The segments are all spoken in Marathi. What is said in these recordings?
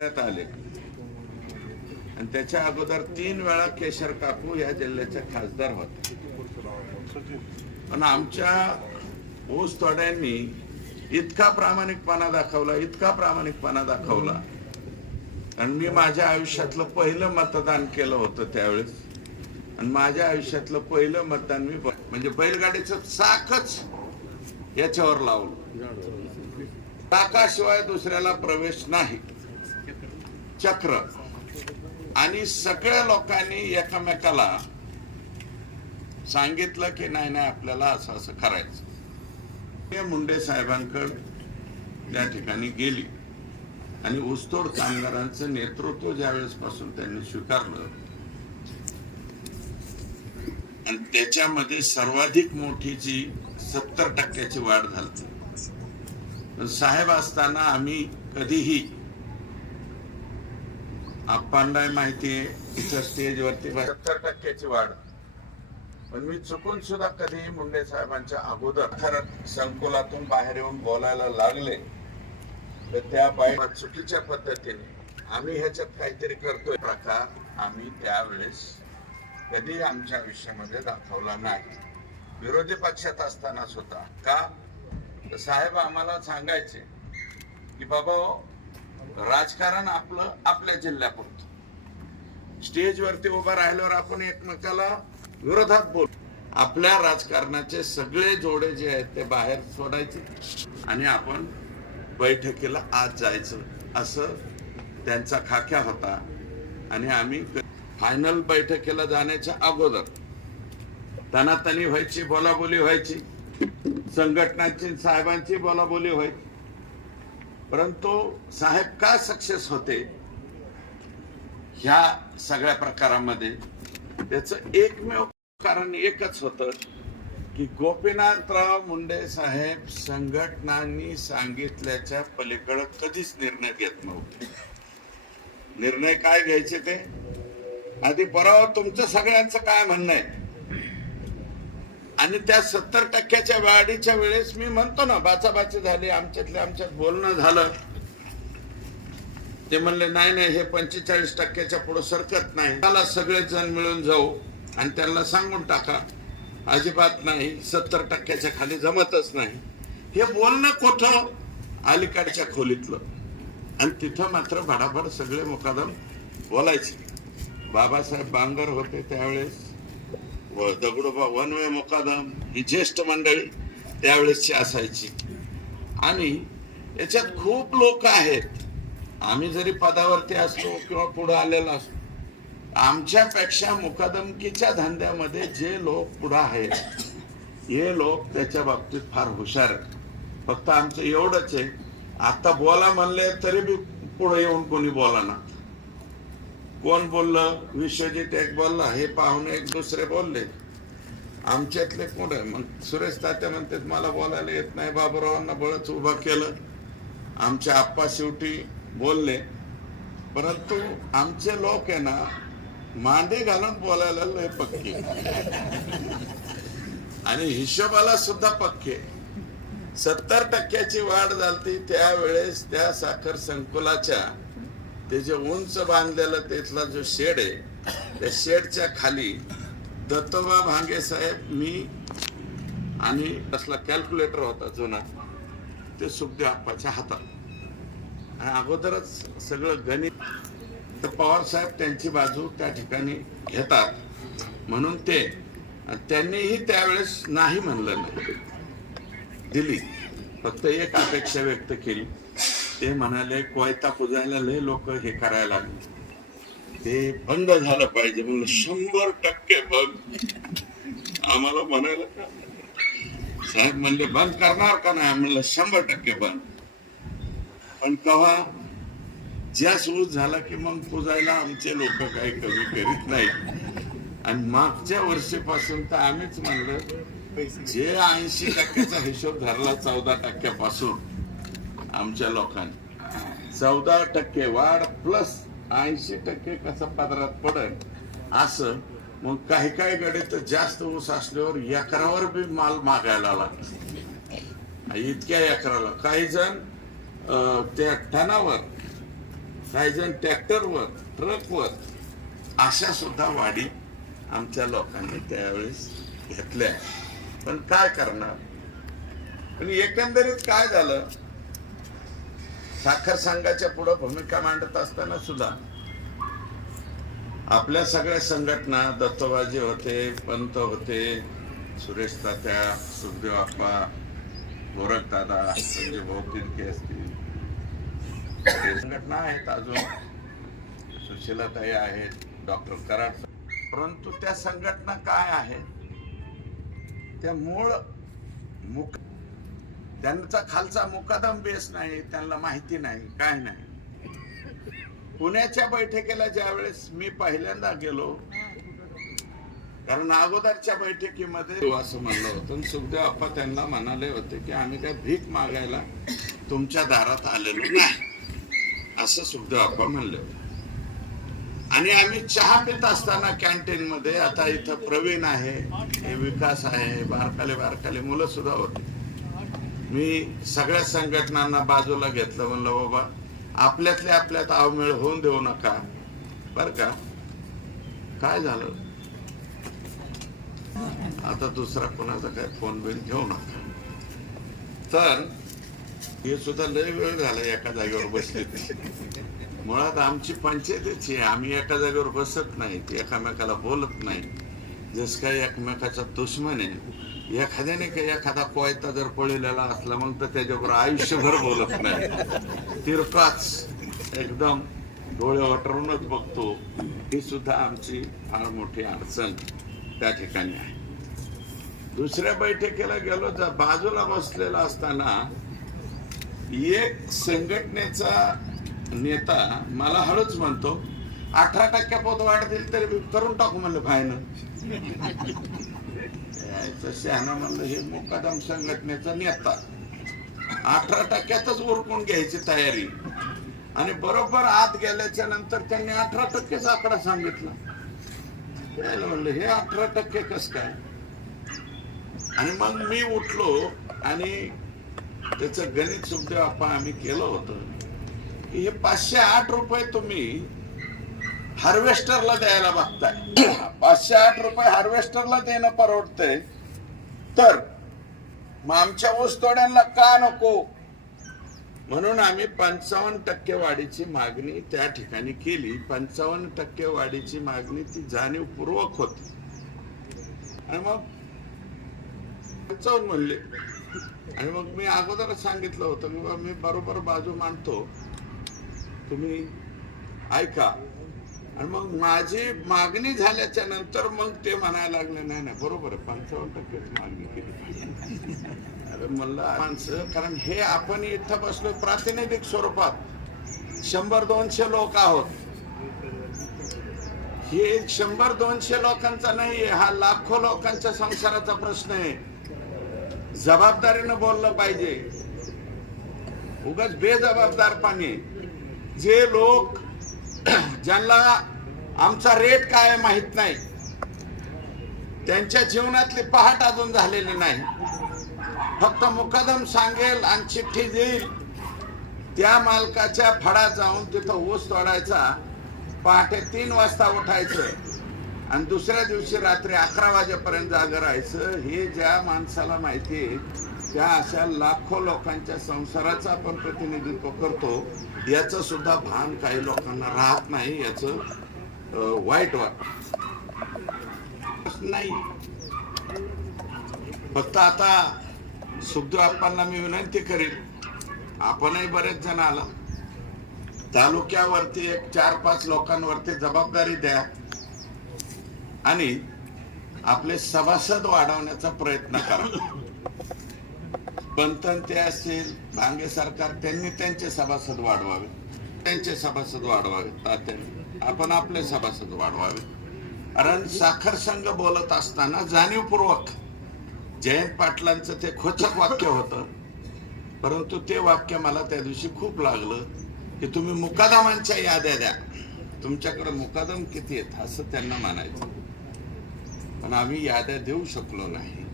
करण्यात आले. आणि त्याच्या अगोदर तीन वेळा केशर काकू या जिल्ह्याच्या खासदार होते. पण आमच्या ऊस तोड्यांनी इतका प्रामाणिकपणा दाखवला इतका प्रामाणिकपणा दाखवला. आणि मी माझ्या आयुष्यातलं पहिलं मतदान केलं होतं त्यावेळेस. आणि माझ्या आयुष्यातलं पहिलं मतदान मी ब- म्हणजे बैलगाडीचं चाकच याच्यावर लावलं. चाकाशिवाय दुसऱ्याला प्रवेश नाही. चक्र. आणि सगळ्या लोकांनी एकमेकाला सांगितलं की नाही नाही आपल्याला असं असं करायचं. हे मुंडे साहेबांकडे त्या ठिकाणी गेली. आणि ऊसतोड कामगारांचं नेतृत्व ज्यावेळेस पासून त्यांनी स्वीकारलं आणि त्याच्यामध्ये सर्वाधिक मोठी जी सत्तर टक्क्याची वाढ झाली. साहेब असताना आम्ही कधीही आप्पांना माहितीये इथं स्टेजवरती सत्तर टक्क्याची वाढ. पण मी चुकून सुद्धा कधीही मुंडे साहेबांच्या अगोदर खरं संकुलातून बाहेर येऊन बोलायला लागले. तर त्या बाई चुकीच्या पद्धतीने आम्ही ह्याच्यात काहीतरी करतोय. प्रकार आम्ही त्यावेळेस कधी आमच्या आयुष्यामध्ये दाखवला नाही. विरोधी पक्षात असताना सुद्धा. का? साहेब आम्हाला सांगायचे की बाबा हो, राजकारण आपलं आपल्या जिल्ह्यापुरतं. स्टेजवरती उभा राहिल्यावर आपण एकमेकाला विरोधात बोल. आपल्या राजकारणाचे सगळे जोडे जे आहेत ते बाहेर सोडायचे आणि आपण बैठकीला आज जायचं असं त्यांचा खाक्या होता. आणि आम्ही फायनल बैठकीला जाण्याच्या अगोदर तनातनी व्हायची बोलाबोली व्हायची. संघटनांची साहेबांची बोलाबोली व्हायची. परंतु साहेब का सक्सेस होते? ह्या सगळ्या प्रकारामध्ये. त्याचं एकमेव कारण एकच होतं की गोपीनाथराव मुंडे साहेब संघटनांनी सांगितल्याच्या पलीकडे कधीच निर्णय घेत नव्हते. निर्णय काय घ्यायचे ते? आधी बरोबर तुमचं सगळ्यांचं काय म्हणणं आहे? आणि त्या सत्तर टक्क्याच्या वाढीच्या वेळेस मी म्हणतो ना बाचाबाची झाली आमच्यातल्या आमच्यात बोलणं झालं. ते म्हणले नाही नाही हे पंचेचाळीस टक्क्याच्या पुढे सरकत नाही. मला सगळे जण मिळून जाऊ आणि त्यांना सांगून टाका. अजिबात नाही सत्तर टक्क्याच्या खाली जमतच नाही. हे बोलणं कुठं? अलीकडच्या खोलीतलं. आणि तिथं मात्र भडाभड सगळे मुकादम बोलायचे. बाबासाहेब बांगर होते त्यावेळेस. व दगडोबा वनवे मुकादम ही ज्येष्ठ मंडळी त्यावेळेसची असायची. आणि याच्यात खूप लोक आहेत. आम्ही जरी पदावरती असलो किंवा पुढे आलेलो असतो आमच्यापेक्षा मुकादमकीच्या धंद्यामध्ये जे लोक पुढे आहेत हे लोक त्याच्या बाबतीत फार हुशार आहेत. फक्त आमचं एवढंच आहे. आता बोला म्हणले तरी बी पुढे येऊन कोणी बोला ना कोण बोललं? विश्वजित एक बोलला हे पाहुणे एक दुसरे बोलले. आमच्यातले कोण आहे? मग सुरेश तात्या म्हणतात मला बोलायला येत नाही बाबूरावांना. बळच उभा केलं. आमच्या आप्पा शेवटी बोलले. परंतु आमचे लोक आहे ना मांडे घालून बोलायला लय पक्के. आणि हिशोबाला सुद्धा पक्के. सत्तर टक्क्याची वाढ झाली त्यावेळेस त्या साखर संकुलाच्या ते जे उंच बांधलेलं तिथला जो शेड आहे त्या शेडच्या खाली दत्तोबा भांगे साहेब मी आणि असला कॅल्क्युलेटर होता जुना ते सुखदेव आप्पाच्या हातात. आणि अगोदरच सगळं गणित तर पवार साहेब त्यांची बाजू त्या ठिकाणी घेतात. म्हणून ते त्यांनीही त्यावेळेस नाही म्हणलं नाही. दिली. फक्त एक अपेक्षा व्यक्त केली. ते म्हणाले कोयता पुजायला लय लोक हे करायला लागले. ते बंद झालं पाहिजे म्हणलं शंभर टक्के बंद. आम्हाला म्हणायला साहेब म्हणले बंद करणार का नाही? म्हणलं शंभर टक्के बंद. पण कवा ज्या सुरू झाला की मग पुजायला आमचे लोक काही कमी करीत नाही आणि मागच्या वर्षीपासून तर आम्हीच म्हणलं जे ऐंशी टक्क्याचा हिशोब धरला चौदा टक्क्यापासून आमच्या लोकांनी. चौदा टक्के वाढ प्लस ऐंशी टक्के कसं पदरात पडल असं मग काही काही गडे तर जास्त ऊस असल्यावर एकरावर बी माल मागायला लागला इतक्या एकराला. काही जण त्या ठणावर काही जण ट्रॅक्टरवर ट्रकवर अशा सुद्धा वाढी आमच्या लोकांनी त्यावेळेस घेतल्या. पण काय करणार? पण एकंदरीत काय झालं? साखर संघाच्या पुढे भूमिका मांडत असताना सुद्धा आपल्या सगळ्या संघटना दत्तोबाजी होते पंत होते सुरेश तात्या सुखदेव आप्पा गोरख दादा संजय भाऊ तिरके असतील. संघटना आहेत अजून. सुशीलाताई आहेत डॉक्टर कराड परंतु त्या संघटना काय आहेत? त्या मूळ मुख त्यांचा खालचा मुकादम बेस नाही त्यांना माहिती नाही काय नाही. पुण्याच्या बैठकीला ज्या वेळेस मी पहिल्यांदा गेलो कारण अगोदरच्या बैठकीमध्ये असं म्हणलं होतं. सुखदेव आप्पा त्यांना म्हणाले होते की आम्ही काय भीक मागायला तुमच्या दारात आलेलो नाही असं सुखदेव आप्पा म्हणले होते. आणि आम्ही चहा पित असताना कॅन्टीन मध्ये आता इथं प्रवीण आहे हे विकास आहे बारकाले बारकाले मुलं सुद्धा होते. मी सगळ्या संघटनांना बाजूला घेतलं म्हणलं बाबा आपल्यातल्या आपल्यात अवमेळ होऊन देऊ नका. बर का? काय झालं? आता दुसरा कोणाचा काय फोन बिन घेऊ नका. तर हे सुद्धा लय वेळ झाला एका जागेवर बसले मुळात आमची पंचायतीची आहे. आम्ही एका जागेवर बसत नाही एकामेकाला बोलत नाही. जस काय एकमेकाचा दुश्मन आहे. एखाद्याने काही एखादा कोयता जर पळलेला असला मग तर त्याच्याबरोबर आयुष्यभर बोलत नाही. तिरकाच एकदम डोळे वटरूनच बघतो. ही सुद्धा आमची फार मोठी अडचण त्या ठिकाणी आहे. दुसऱ्या बैठकीला गेलो जा बाजूला बसलेला असताना एक संघटनेचा नेता मला हळूच म्हणतो अठरा टक्के पोत वाढतील तरी करून टाकू म्हणलं बायनं यायचं शहाणा म्हणलं हे मुकादम संघटनेचा नेता. अठरा टक्क्यातच उरकून घ्यायची तयारी. आणि बरोबर आत गेल्याच्यानंतर त्यांनी अठरा टक्केचा आकडा सांगितला. त्याला म्हणलं हे अठरा टक्के कस काय? आणि मग मी उठलो आणि त्याचं गणित सुखदेव आपण आम्ही केलं होतं. की हे पाचशे आठ रुपये तुम्ही हार्वेस्टरला द्यायला बघताय. पाचशे आठ रुपये हार्वेस्टरला देणं परवडतंय. तर मग आमच्या ऊसतोड्यांना का नको? म्हणून आम्ही पंचावन्न टक्के वाढीची मागणी त्या ठिकाणी केली. पंचावन्न टक्के वाढीची मागणी ती जाणीवपूर्वक होती. आणि मग पंचावन्न म्हणले. आणि मग मी अगोदरच सांगितलं होतं की मी बरोबर बाजू मांडतो. तुम्ही ऐका. आणि मग माझी मागणी झाल्याच्यानंतर मग ते म्हणायला लागले नाही नाही बरोबर आहे पंचावन्न टक्केच मागणी केली. अरे म्हणलं माणसं कारण हे आपण इथं बसलो प्रातिनिधिक स्वरूपात. शंभर दोनशे लोक आहोत. हे शंभर दोनशे लोकांचा नाहीये हा लाखो लोकांच्या संसाराचा प्रश्न आहे. जबाबदारीनं बोललं पाहिजे. उगाच बेजबाबदारपणे जे लोक ज्यांना आमचा रेट काय माहीत माहीत नाही त्यांच्या जीवनातली पहाट अजून झालेली नाही. फक्त मुकदम सांगेल आणि चिठ्ठी देईल. त्या मालकाच्या फडात जाऊन तिथं ऊस तोडायचा पहाटे तीन वाजता उठायचं आणि दुसऱ्या दिवशी रात्री अकरा वाजेपर्यंत जागं राहायचं. हे ज्या माणसाला माहिती त्या अशा लाखो लोकांच्या संसाराचा आपण प्रतिनिधित्व करतो. याचं सुद्धा भान काही लोकांना राहत नाही याचं वाईट वाट नाही. फक्त आता सुखदेव मी विनंती करीन आपणही बरेच जण आला तालुक्यावरती एक चार पाच लोकांवरती जबाबदारी द्या. आणि आपले सभासद वाढवण्याचा प्रयत्न करा. पंतन ते असतील भांगे सरकार त्यांनी त्यांचे सभासद वाढवावे. त्यांचे सभासद वाढवावे. तात्याने आपण आपले सभासद वाढवावे. कारण साखर संघ बोलत असताना जाणीवपूर्वक जयंत पाटलांचं ते खोचक वाक्य होतं. परंतु ते वाक्य मला त्या दिवशी खूप लागलं की तुम्ही मुकादमांच्या याद्या द्या. तुमच्याकडे मुकादम किती आहेत असं त्यांना म्हणायचं. पण आम्ही याद्या देऊ शकलो नाही.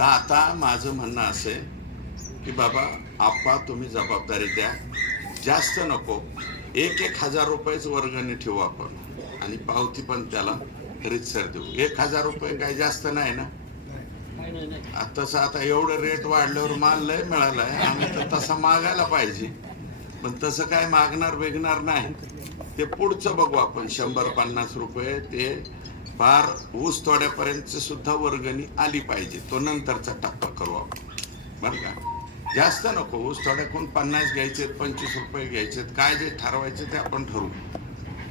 तर आता माझं म्हणणं असं आहे की बाबा आप्पा तुम्ही जबाबदारी द्या. जास्त नको. एक एक हजार रुपयेच वर्गणी ठेवू आपण. आणि पावती पण त्याला रितसर देऊ. एक हजार रुपये काही जास्त नाही ना? तसं आता एवढं रेट वाढल्यावर माल लय मिळालाय आम्ही तर तसा मागायला पाहिजे. पण तसं काय मागणार वेगणार नाही. ते पुढचं बघू आपण. शंभर पन्नास रुपये ते फार ऊस तोड्यापर्यंत सुद्धा वर्गणी आली पाहिजे. तो नंतरचा टप्पा करू आपण. बरं का? जास्त नको. ऊस तोड्याकडून पन्नास घ्यायचे पंचवीस रुपये घ्यायचे काय जे ठरवायचे ते आपण ठरवू.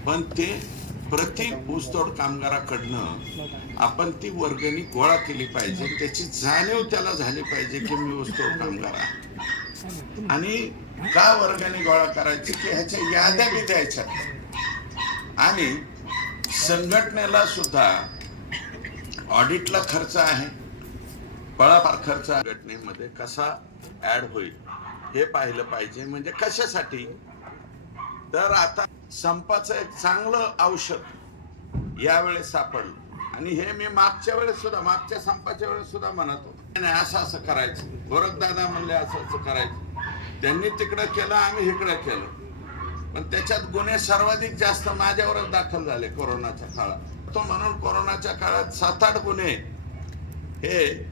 पण ते प्रति ऊसतोड कामगाराकडनं आपण ती वर्गणी गोळा केली पाहिजे. त्याची जाणीव त्याला झाली पाहिजे की मी ऊसतोड कामगार आहे. आणि का वर्गणी गोळा करायची? की ह्याच्या याद्या बी द्यायच्या. आणि संघटनेला सुद्धा ऑडिटला खर्च आहे. पळापार खर्च संघटनेमध्ये कसा ऍड होईल हे पाहिलं पाहिजे. म्हणजे कशासाठी? तर आता संपाचं एक चांगलं औषध यावेळेस सापडलं. आणि हे मी मागच्या वेळेस सुद्धा मागच्या संपाच्या वेळेस सुद्धा म्हणत होतो. नाही असं असं करायचं. गोरखदादा म्हणले असं असं करायचं. त्यांनी तिकडं केलं आम्ही इकडं केलं. पण त्याच्यात गुन्हे सर्वाधिक जास्त माझ्यावरच दाखल झाले कोरोनाच्या काळात. तो म्हणून कोरोनाच्या काळात सात आठ गुन्हे हे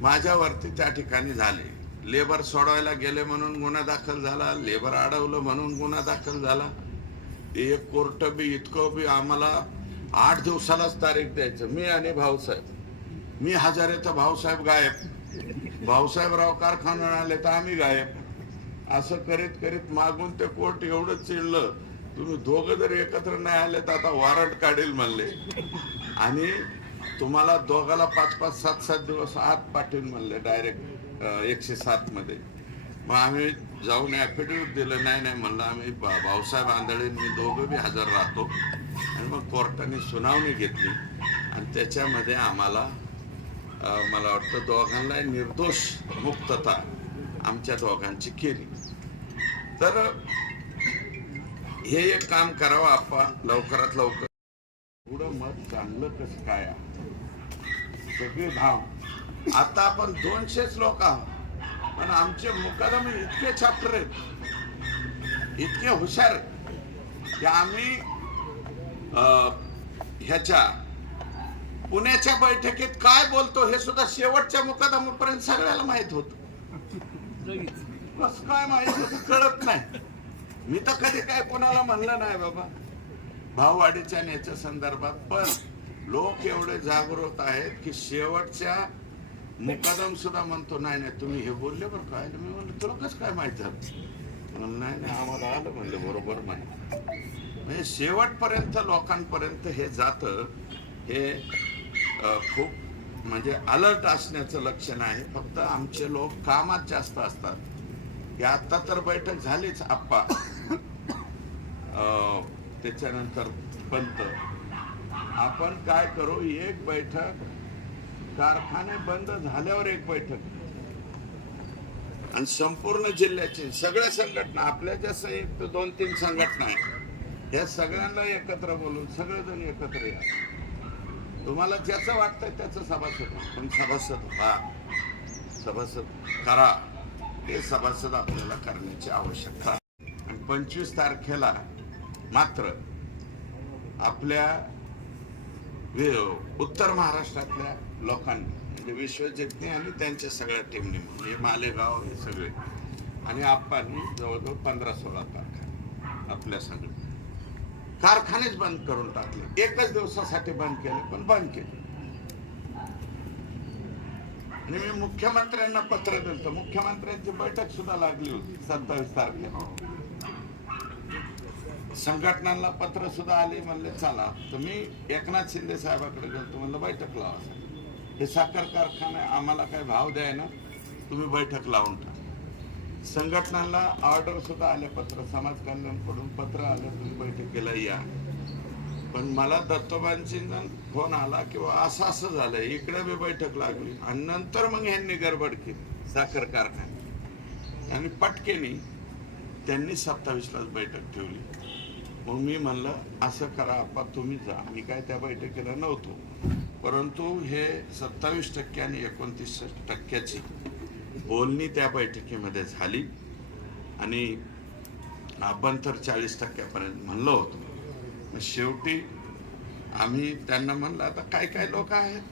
माझ्यावरती त्या ठिकाणी झाले. लेबर सोडवायला गेले म्हणून गुन्हा दाखल झाला लेबर अडवलं म्हणून गुन्हा दाखल झाला. एक कोर्ट बी इतकं बी आम्हाला आठ दिवसालाच तारीख द्यायचं. मी आणि भाऊसाहेब. मी हजारे तर भाऊसाहेब गायब. भाऊसाहेबराव कारखाना आले तर आम्ही गायब. असं करीत करीत मागून ते कोर्ट एवढं चिडलं. तुम्ही दोघं जर एकत्र नाही आले तर आता वॉरंट काढील म्हणले. आणि तुम्हाला दोघाला पाच पाच सात सात दिवस आत पाठवून म्हणले डायरेक्ट एकशे सातमध्ये मग आम्ही जाऊन ॲफिडेविट दिलं नाही नाही म्हणलं आम्ही बा- भाऊसाहेब आंधळे मी दोघं बी हजर राहतो. आणि मग कोर्टाने सुनावणी घेतली. आणि त्याच्यामध्ये आम्हाला मला वाटतं दोघांना निर्दोष मुक्तता आमच्या दोघांची केली. तर हे एक काम करावं आपण लवकरात लवकर. पुढं मत चांगलं कसं काय सगळे भाव. आता आपण दोनशेच लोक आहोत. पण आमचे मुकादम इतके छात्र आहेत. इतके हुशार की आम्ही अं, ह्याच्या पुण्याच्या बैठकीत काय बोलतो हे सुद्धा शेवटच्या मुकादमापर्यंत सगळ्याला माहीत होत. कसं काय माहीत? कळत नाही. मी तर कधी काय कोणाला म्हणलं नाही बाबा. भाववाढीच्या नेच्या याच्या संदर्भात. पण लोक एवढे जागृत आहेत की शेवटच्या मुकादम सुद्धा म्हणतो नाही नाही तुम्ही हे बोलले बरं काय मी म्हणलं तुला कसं काय माहीत झालं? नाही नाही आम्हाला आलं म्हणलं बरोबर माहिती म्हणजे शेवटपर्यंत लोकांपर्यंत हे जातं हे खूप म्हणजे अलर्ट असण्याचं लक्षण आहे. फक्त आमचे लोक कामात जास्त असतात. की आता तर बैठक झालीच आप्पा. त्याच्यानंतर पंत. आपण काय करू एक बैठक कारखाने बंद झाल्यावर एक बैठक. आणि संपूर्ण जिल्ह्याची सगळ्या संघटना आपल्या ज्या संयुक्त दोन तीन संघटना आहेत या सगळ्यांना एकत्र बोलून सगळेजण एकत्र या. तुम्हाला ज्याचं वाटतंय त्याचं सभासद पण सभासद व्हा. सभासद करा. हे सभासद आपल्याला करण्याची आवश्यकता आहे. आणि पंचवीस तारखेला मात्र आपल्या उत्तर महाराष्ट्रातल्या लोकांनी म्हणजे विश्वजितने आणि त्यांच्या सगळ्या टीमने म्हणजे मालेगाव हे सगळे आणि आप्पांनी जवळजवळ पंधरा सोळा तारखा आपल्या सगळे कारखानेच बंद करून टाकले. एकच दिवसासाठी बंद केले पण बंद केले. आणि मी मुख्यमंत्र्यांना पत्र दिलं मुख्यमंत्र्यांची बैठक सुद्धा लागली होती सत्तावीस तारखेला. संघटनांना पत्र सुद्धा आले म्हणले चला तर मी एकनाथ शिंदे साहेबाकडे गेलो म्हणलं बैठक लावा. हे साखर कारखाना आम्हाला काय भाव द्याय ना तुम्ही बैठक लावून टाका संघटनांना ऑर्डर सुद्धा आले पत्र समाज कल्याणकडून पत्र आलं तुम्ही बैठकीला या. पण मला दत्तोबांची फोन आला किंवा असं असं झालं इकडे बी बैठक लागली. आणि नंतर मग ह्यांनी गडबड केली. साखर कारखाने आणि पटकेनी त्यांनी सत्तावीसलाच बैठक ठेवली. मग मी म्हणलं असं करा आप्पा तुम्ही जा. मी काय त्या बैठकीला नव्हतो. परंतु हे सत्तावीस टक्के आणि एकोणतीस टक्क्याची बोलणी त्या बैठकीमध्ये झाली. आणि आपण तर चाळीस टक्क्यापर्यंत म्हणलो होतो. शेवटी आम्ही त्यांना म्हणलं आता काय काय लोक आहेत?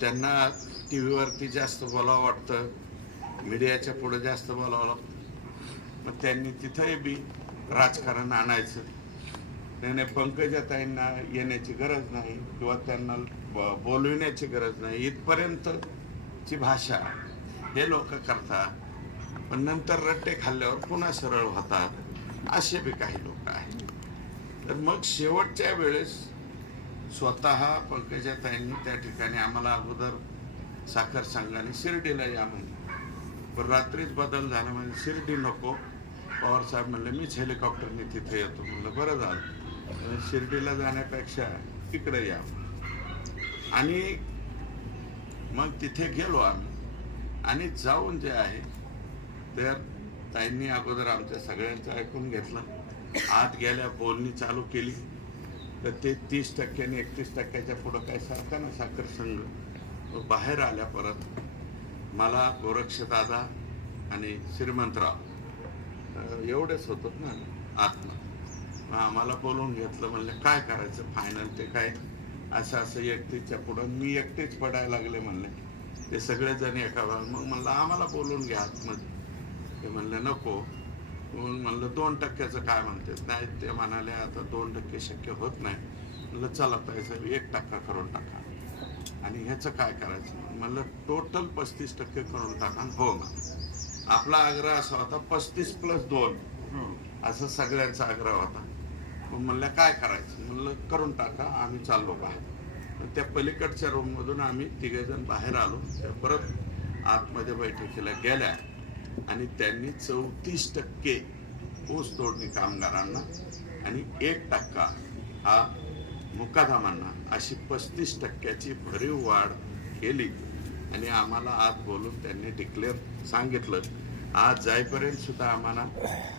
त्यांना टी व्हीवरती जास्त बोलावं वाटतं मीडियाच्या पुढे जास्त बोलावं लागतं. मग त्यांनी तिथंही बी राजकारण आणायचं. त्याने पंकजाताईंना येण्याची गरज नाही किंवा त्यांना ब- बोलविण्याची गरज नाही. इथपर्यंतची भाषा हे लोक करतात. पण नंतर रट्टे खाल्ल्यावर पुन्हा सरळ होतात. असे बी काही लोक आहेत. तर मग शेवटच्या वेळेस स्वतः पंकजाताईंनी त्या ठिकाणी आम्हाला अगोदर साखर संघाने शिर्डीला या म्हणून पण रात्रीच बदल झाला म्हणजे शिर्डी नको. पवारसाहेब म्हणले मीच हेलिकॉप्टरने तिथे येतो. म्हणलं बरं झालं. शिर्डीला जाण्यापेक्षा इकडे या. आणि मग तिथे गेलो आम्ही. आणि जाऊन जे आहे तर ताईंनी अगोदर आमच्या सगळ्यांचं ऐकून घेतलं. आत गेल्या बोलणी चालू केली. तर ते तीस टक्क्याने एकतीस टक्क्याच्या पुढं काय सारखा ना साखर संघ. बाहेर आल्या परत. मला गोरक्षदादा आणि श्रीमंतराव. एवढेच होतो ना आत्मा मग आम्हाला बोलून घेतलं म्हणलं काय करायचं फायनल ते काय? असं असं एकटीच्या पुढं. मी एकटेच पडायला लागले म्हणले. ते सगळेजण एका मग म्हणलं आम्हाला बोलून घ्या आतमध्ये. ते म्हणले नको. मग म्हणलं दोन टक्क्याचं काय म्हणते नाही ते म्हणाले आता दोन टक्के शक्य होत नाही. म्हणलं चला पैसा एक टक्का करून टाका. आणि ह्याचं काय करायचं? म्हणलं टोटल पस्तीस टक्के करून टाका. हो मग आपला आग्रह असा होता पस्तीस प्लस दोन. असं सगळ्यांचा आग्रह होता. म्हणलं काय करायचं? म्हणलं करून टाका आम्ही चाललो बाहेर. त्या पलीकडच्या रूममधून आम्ही तिघेजण बाहेर आलो. त्या परत आतमध्ये बैठकीला गेल्या. आणि त्यांनी चौतीस टक्के ऊस तोडणी कामगारांना आणि एक टक्का हा मुकादमांना अशी पस्तीस टक्क्याची भरीव वाढ केली. आणि आम्हाला आत बोलून त्यांनी डिक्लेअर सांगितलं. आज जाईपर्यंत सुद्धा आम्हाला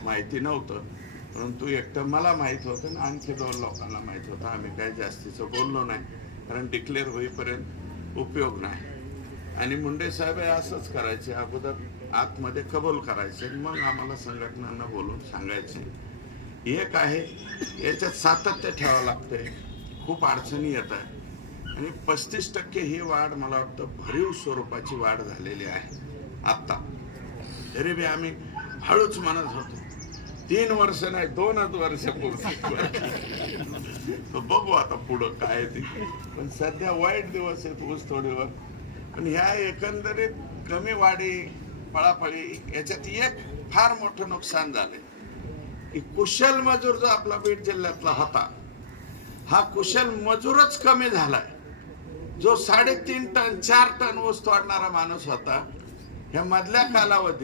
माहिती नव्हतं. परंतु एकटं मला माहीत होतं आणि आणखी दोन लोकांना माहीत होतं. आम्ही काय जास्तीचं बोललो नाही. कारण डिक्लेअर होईपर्यंत उपयोग नाही. आणि मुंडे साहेब हे असंच करायचे. अगोदर आतमध्ये कबूल करायचे मग आम्हाला संघटनांना बोलून सांगायचे. एक आहे याच्यात सातत्य ठेवावं लागतंय. खूप अडचणी येत आहे आणि पस्तीस टक्के ही वाढ मला वाटतं भरीव स्वरूपाची वाढ झालेली आहे. आत्ता. तरी बी आम्ही हळूच म्हणत होतो तीन वर्ष नाही दोनच वर्ष पुढे बघू आता पुढं काय ते. पण सध्या वाईट दिवस आहेत ऊस थोडीवर पण ह्या एकंदरीत कमी वाढी पळापळी याच्यात एक फार मोठं नुकसान झालंय. की कुशल मजूर जो आपला बीड जिल्ह्यातला होता हा कुशल मजूरच कमी झालाय. जो साडेतीन टन चार टन ऊस तोडणारा माणूस होता ह्या मधल्या कालावधी